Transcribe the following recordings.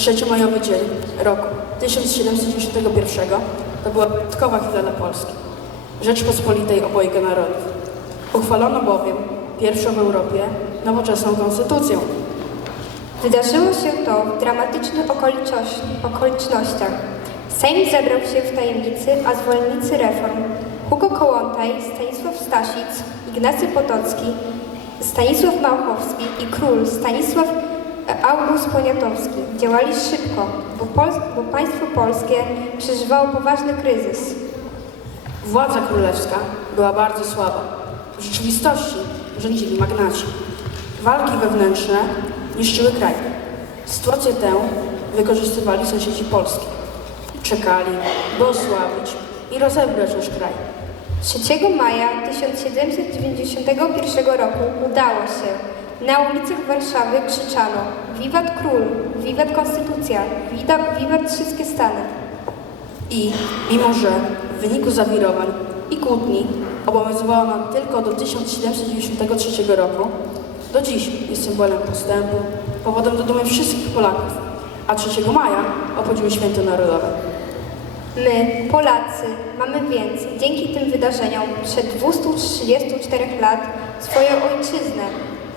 3 majowy dzień roku 1791 to była wyjątkowa chwila dla Polski, Rzeczpospolitej obojga narodów. Uchwalono bowiem pierwszą w Europie nowoczesną konstytucję. Wydarzyło się to w dramatycznych okolicznościach. Sejm zebrał się w tajemnicy, a zwolennicy reform Hugo Kołłątaj, Stanisław Stasic, Ignacy Potocki, Stanisław Małkowski i król Stanisław August Poniatowski działali szybko, bo, bo państwo polskie przeżywało poważny kryzys. Władza królewska była bardzo słaba. W rzeczywistości rządzili magnaci. Walki wewnętrzne niszczyły kraj. Sytuację tę wykorzystywali sąsiedzi Polski. Czekali, by osłabić i rozebrać nasz kraj. 3 maja 1791 roku udało się. Na ulicach Warszawy krzyczano Wiwat król, wiwat konstytucja, wiwat, wszystkie stany. I mimo, że w wyniku zawirowań i kłótni obowiązywała nam tylko do 1793 roku, do dziś jest symbolem postępu, powodem do dumy wszystkich Polaków, a 3 maja obchodzimy święto narodowe. My, Polacy, mamy więc dzięki tym wydarzeniom przed 234 lat swoją ojczyznę,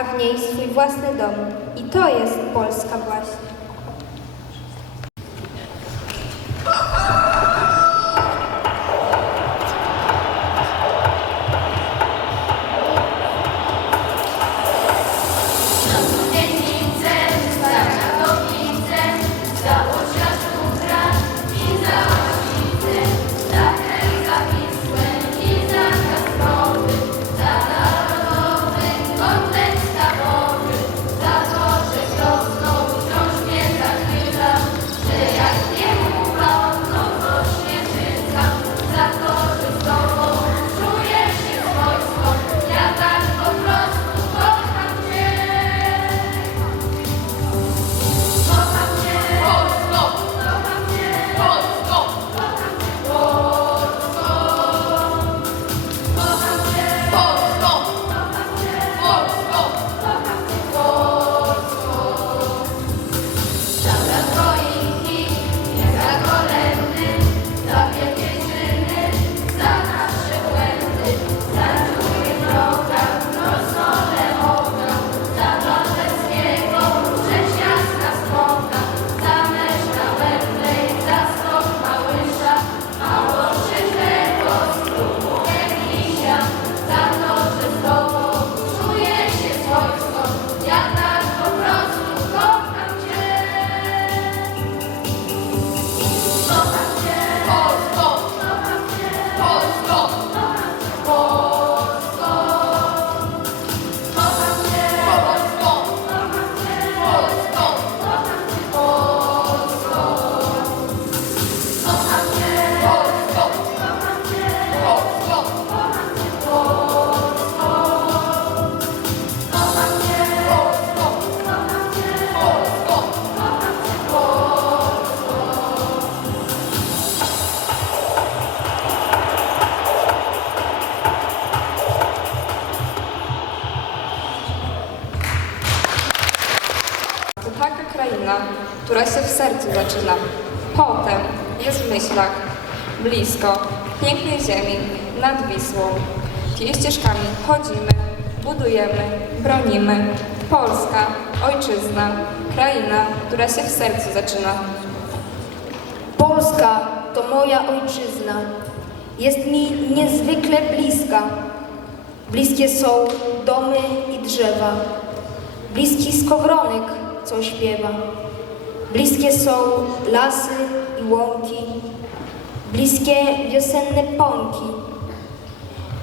a w niej swój własny dom. I to jest Polska właśnie. Blisko, pięknej ziemi, nad Wisłą. Tymi ścieżkami chodzimy, budujemy, bronimy. Polska, ojczyzna, kraina, która się w sercu zaczyna. Polska to moja ojczyzna. Jest mi niezwykle bliska. Bliskie są domy i drzewa. Bliski skowronek, co śpiewa. Bliskie są lasy i łąki. Bliskie wiosenne pąki.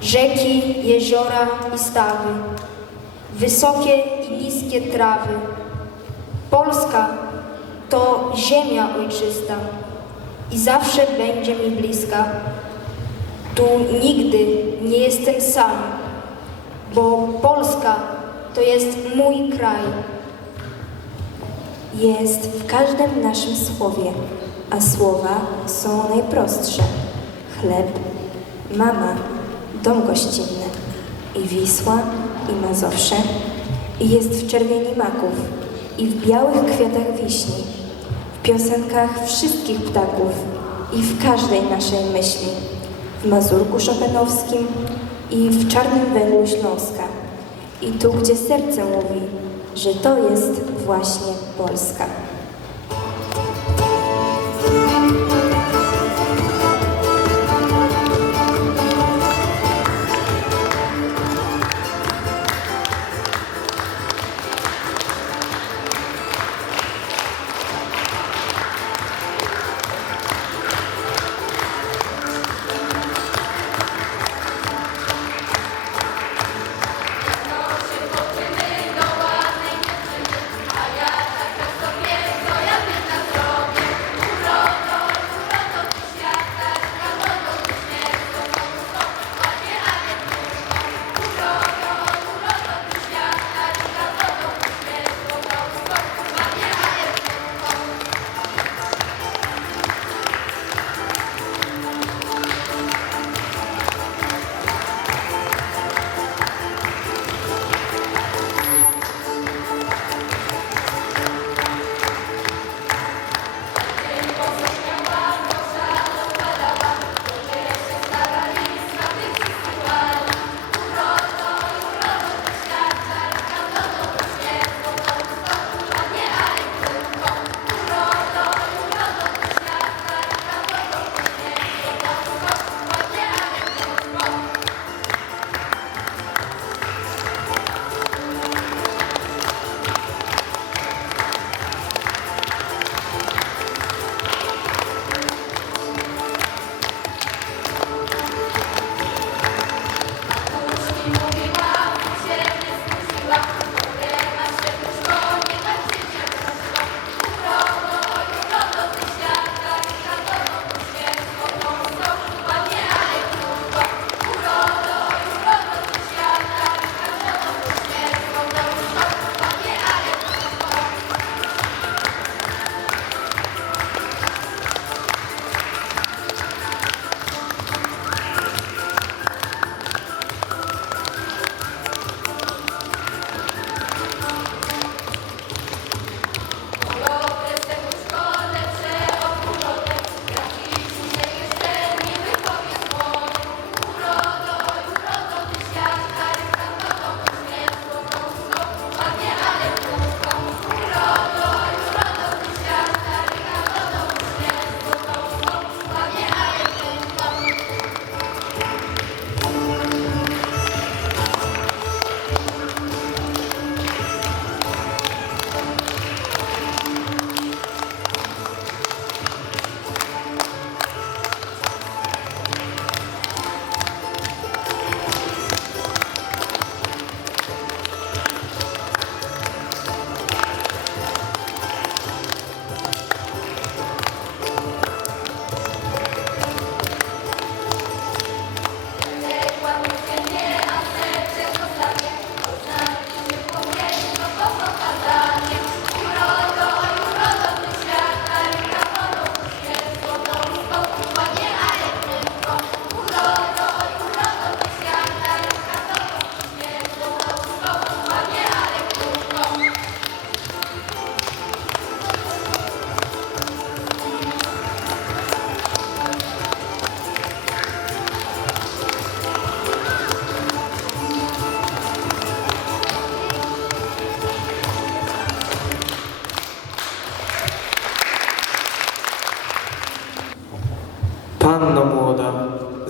Rzeki, jeziora i stawy. Wysokie i niskie trawy. Polska to ziemia ojczysta i zawsze będzie mi bliska. Tu nigdy nie jestem sam, bo Polska to jest mój kraj. Jest w każdym naszym słowie, a słowa są najprostsze. Chleb, mama, dom gościnny. I Wisła, i Mazowsze, i jest w czerwieni maków, i w białych kwiatach wiśni, w piosenkach wszystkich ptaków i w każdej naszej myśli, w Mazurku Chopinowskim i w czarnym węglu Śląska, i tu, gdzie serce mówi, że to jest właśnie Polska.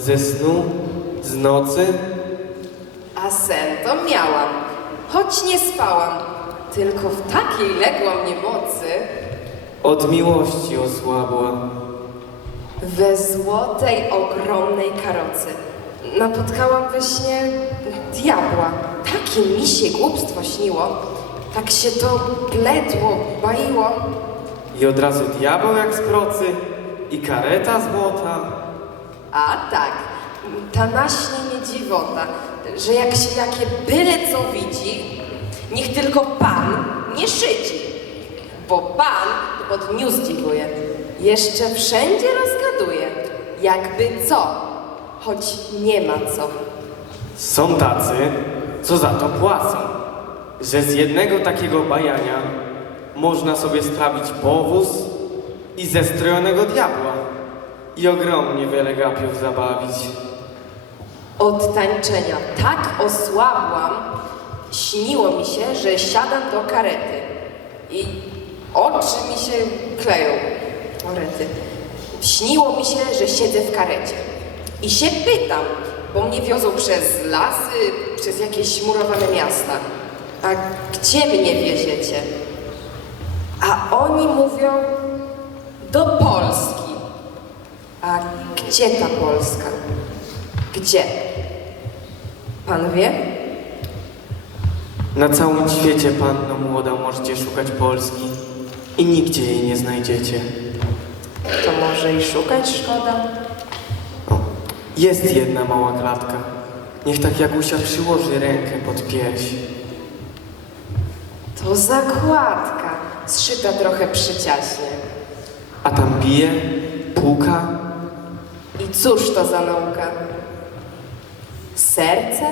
Ze snu? Z nocy? A sen to miałam, choć nie spałam, tylko w takiej ległam niemocy, Od miłości osłabła. we złotej, ogromnej karocy. Napotkałam we śnie diabła. Takie mi się głupstwo śniło, tak się to bledło, baiło. I od razu diabeł jak z procy. I kareta złota. A tak, ta naśnie nie dziwota, że jak się jakie byle co widzi, niech tylko Pan nie szydzi, bo Pan pod news dziwuje, jeszcze wszędzie rozgaduje, jakby co, choć nie ma co. Są tacy, co za to płacą. Że z jednego takiego bajania można sobie sprawić powóz i ze strojonego diabła. I ogromnie wiele gapiów zabawić. Od tańczenia tak osłabłam, śniło mi się, że siadam do karety i oczy mi się kleją, orety. Śniło mi się, że siedzę w karecie i się pytam, bo mnie wiozą przez lasy, przez jakieś murowane miasta. A gdzie mnie wieziecie? A oni mówią. A gdzie ta Polska? Gdzie? Pan wie? Na całym świecie panno młoda możecie szukać Polski i nigdzie jej nie znajdziecie. To może i szukać szkoda. O, jest jedna mała klatka. Niech tak Jagusia przyłoży rękę pod pierś. To zakładka, zszyta trochę przyciaśnie. A tam bije, puka, cóż to za nauka? Serce?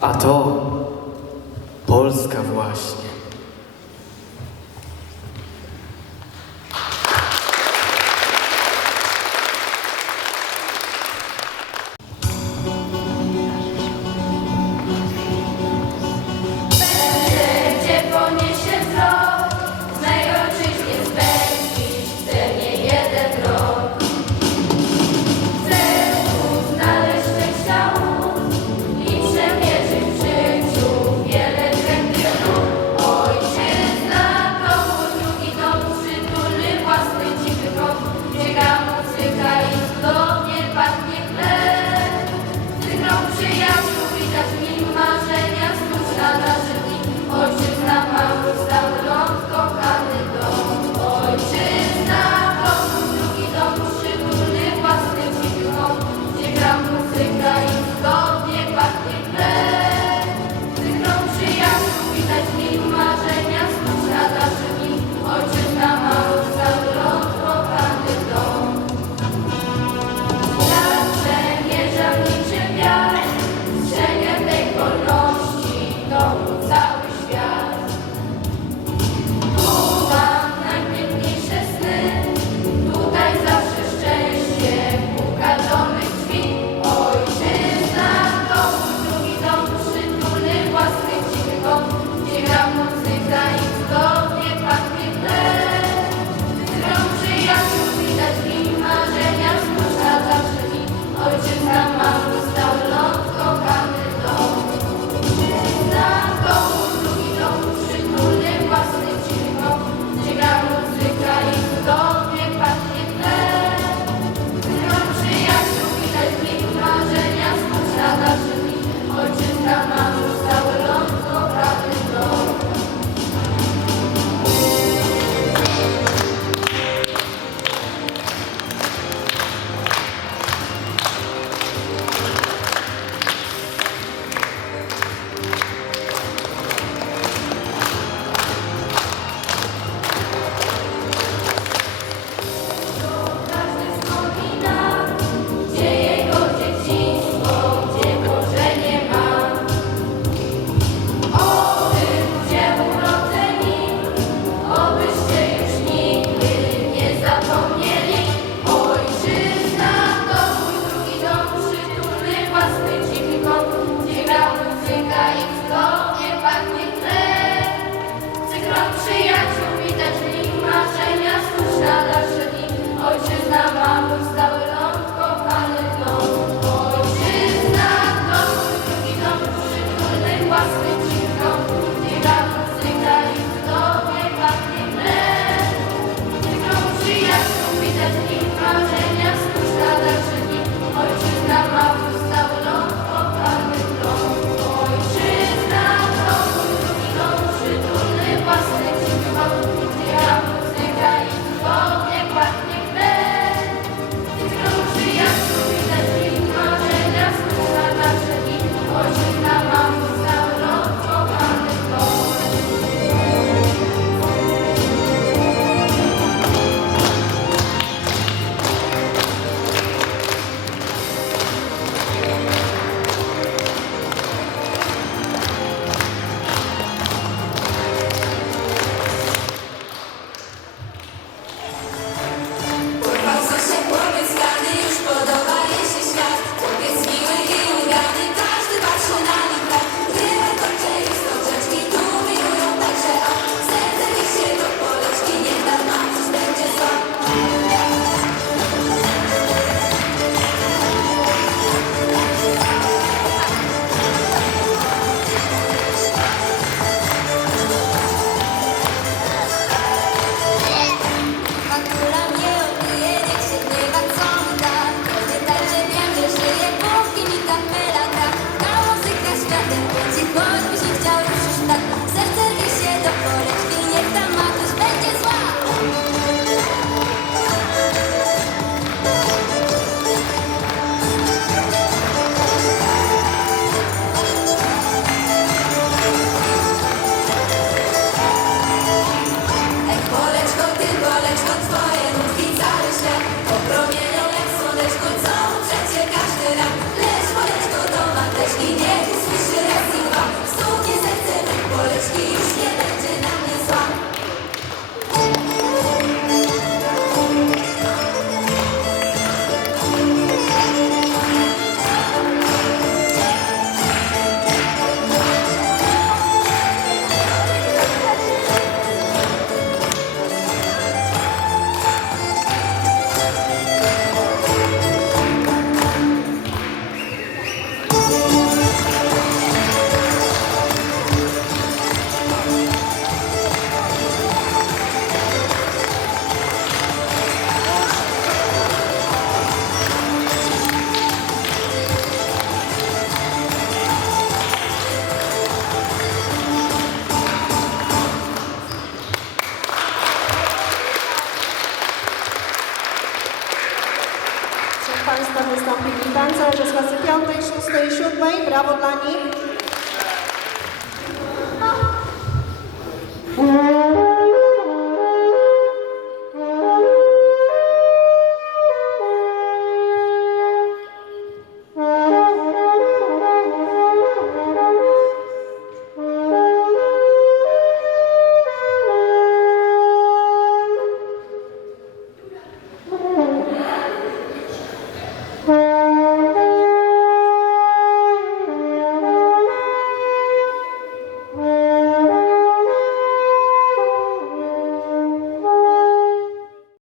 a to Polska właśnie.